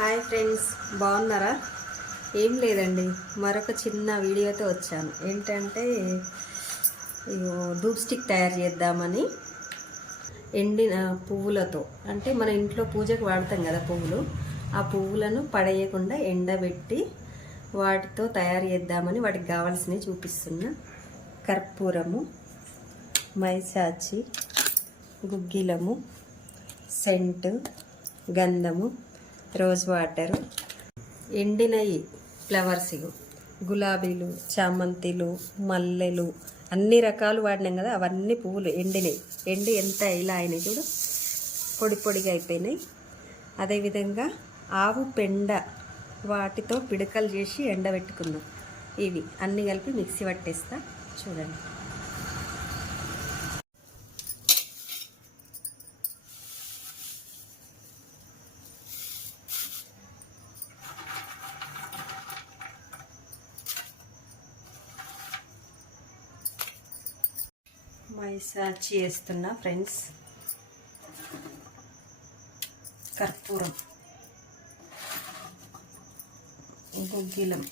Hi friends, బాగున్నారా? ఏం లేదండి, మరొక చిన్న వీడియోతో వచ్చాను. ఏంటంటే ధూప్ స్టిక్ తయారు చేద్దామని. ఎండిన పువ్వులతో, అంటే మన ఇంట్లో పూజకు వాడతాం కదా పువ్వులు, ఆ పువ్వులను పడేయకుండా ఎండబెట్టి వాటితో తయారు చేద్దామని వాటికి కావాల్సినవి చూపిస్తున్నా. కర్పూరము, మైసాచి, గుగ్గిలము, సెంట్, గంధము, రోజ్ వాటరు, ఎండినవి ఫ్లవర్స్, గులాబీలు, చామంతిలు, మల్లెలు, అన్ని రకాలు వాడినాం కదా. అవన్నీ పువ్వులు ఎండి ఎంత ఇలా అయినాయి చూడు, పొడి పొడిగా అయిపోయినాయి. అదేవిధంగా ఆవు పెండ, వాటితో పిడకలు చేసి ఎండబెట్టుకున్నాం. ఇవి అన్నీ కలిపి మిక్సీ పట్టేస్తా, చూడండి. మైసాచి వేస్తున్నా ఫ్రెండ్స్, కర్పూరం, గుగ్గిలం,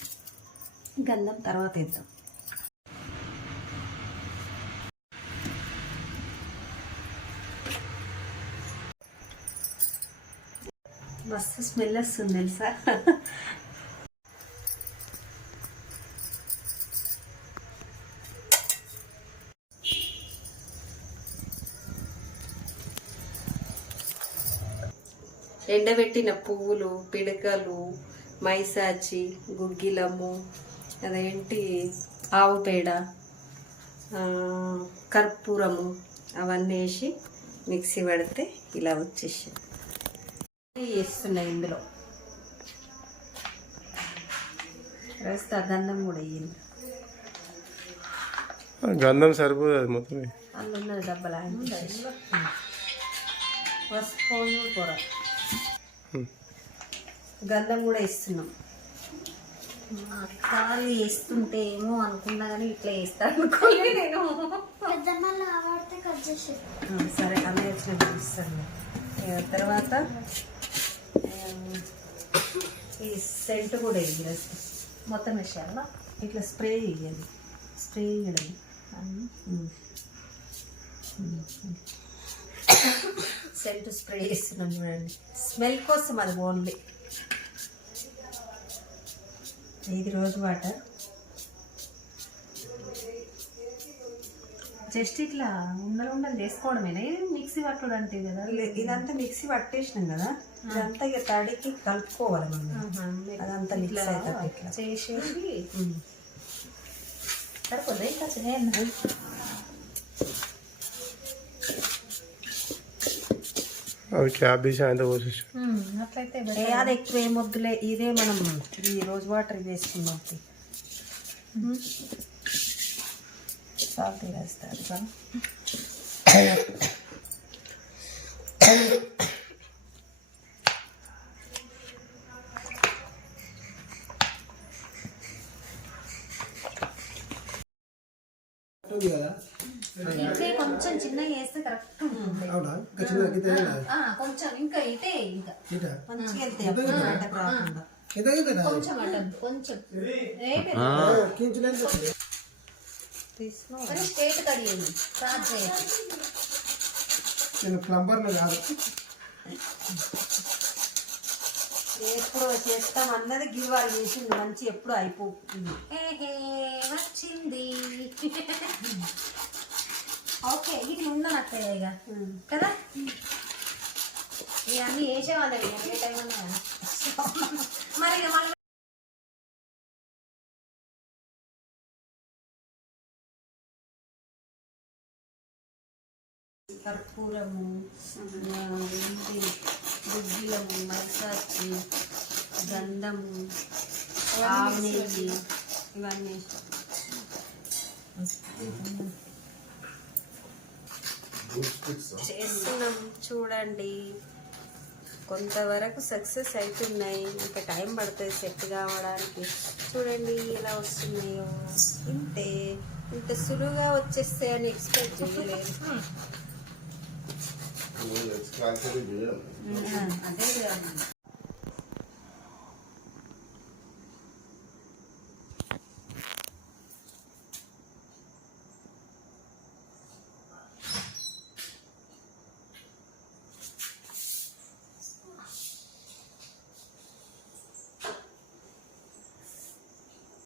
గంధం తర్వాత వేద్దాం. మస్తు స్మెల్ వస్తుంది తెలుసా. ఎండబెట్టిన పువ్వులు, పిడకలు, మైసాచి, గుగ్గిలము, అదేంటి ఆవు పేడ, కర్పూరము, అవన్నీ వేసి మిక్సీ పడితే ఇలా వచ్చేసి వేస్తున్నాయి. ఇందులో రస్తా గంధం కూడా వేయండి. గంధం సరిపోదు, అది మొత్తం అందులో ఉన్నది డబ్బలా పసుపు కూర, గంధం కూడా వేస్తున్నాం. అక్కలు వేస్తుంటే ఏమో అనుకున్నా కానీ ఇట్లా వేస్తాను అనుకోలే నేను. సరే, అన్నీ వచ్చినట్టు ఇస్తాను. తర్వాత ఈ సెంట్ కూడా వేయాలి, మొత్తం వేసేయాలా. ఇట్లా స్ప్రే చేయాలి, స్ప్రే చేయడం. సెంట్ స్ప్రే చేస్తున్నాం చూడండి, స్మెల్ కోసం. అది ఓన్లీ ఇది రోజ్ వాటర్. జస్ట్ ఇట్లా ఉండలు చేసుకోవడమేనా? మిక్సీ పట్టడం అంటే కదా. ఇదంతా మిక్సీ పట్టేసినాం కదా, ఇదంతా ఇక తడికి కలుపుకోవాలి మనం. అదంతా మిక్స్ అవుతుంది ఇట్లా చేసేసి సరిపోదు. ఇంకా చేయండి. అది క్యాబ్ తీసి ఆయన పోసేసి అట్లయితే అది ఎక్కువ ఏమొద్దులే. ఇదే మనం ఈ రోజ్ వాటర్ వేసుకున్నాం. సాల్ట్ వేస్తారు సార్. కొంచెం చిన్నగా వేస్తే కరెక్ట్ ఉంటుంది. కొంచెం ఇంకా ఇటే ఇంకా మంచిగా వెళ్తే కొంచెం స్టేట్ కడిగింది స్టార్ట్ చేయాలి. ఎప్పుడు చేస్తాం అన్నది గివ్వాలి చేసింది మంచి. ఎప్పుడు అయిపోతుంది. వచ్చింది. ఓకే, ఇది ఉందనట్లేదు ఇక కదా. ఇవన్నీ వేసేవాళ్ళం ఏ టైం అన్నా మరి. ఇక మళ్ళీ కర్పూరము, గుగ్గిలము, మైసాచి, గంధము, ఆవు నెయ్యి, ఇవన్నీ చేస్తున్నాం. చూడండి, కొంతవరకు సక్సెస్ అవుతున్నాయి. ఇంకా టైం పడుతుంది సెట్ కావడానికి. చూడండి ఎలా వస్తున్నాయో. ఇంత సులువుగా వచ్చేస్తాయని ఎక్స్పెక్ట్ చేయలేదు. అదే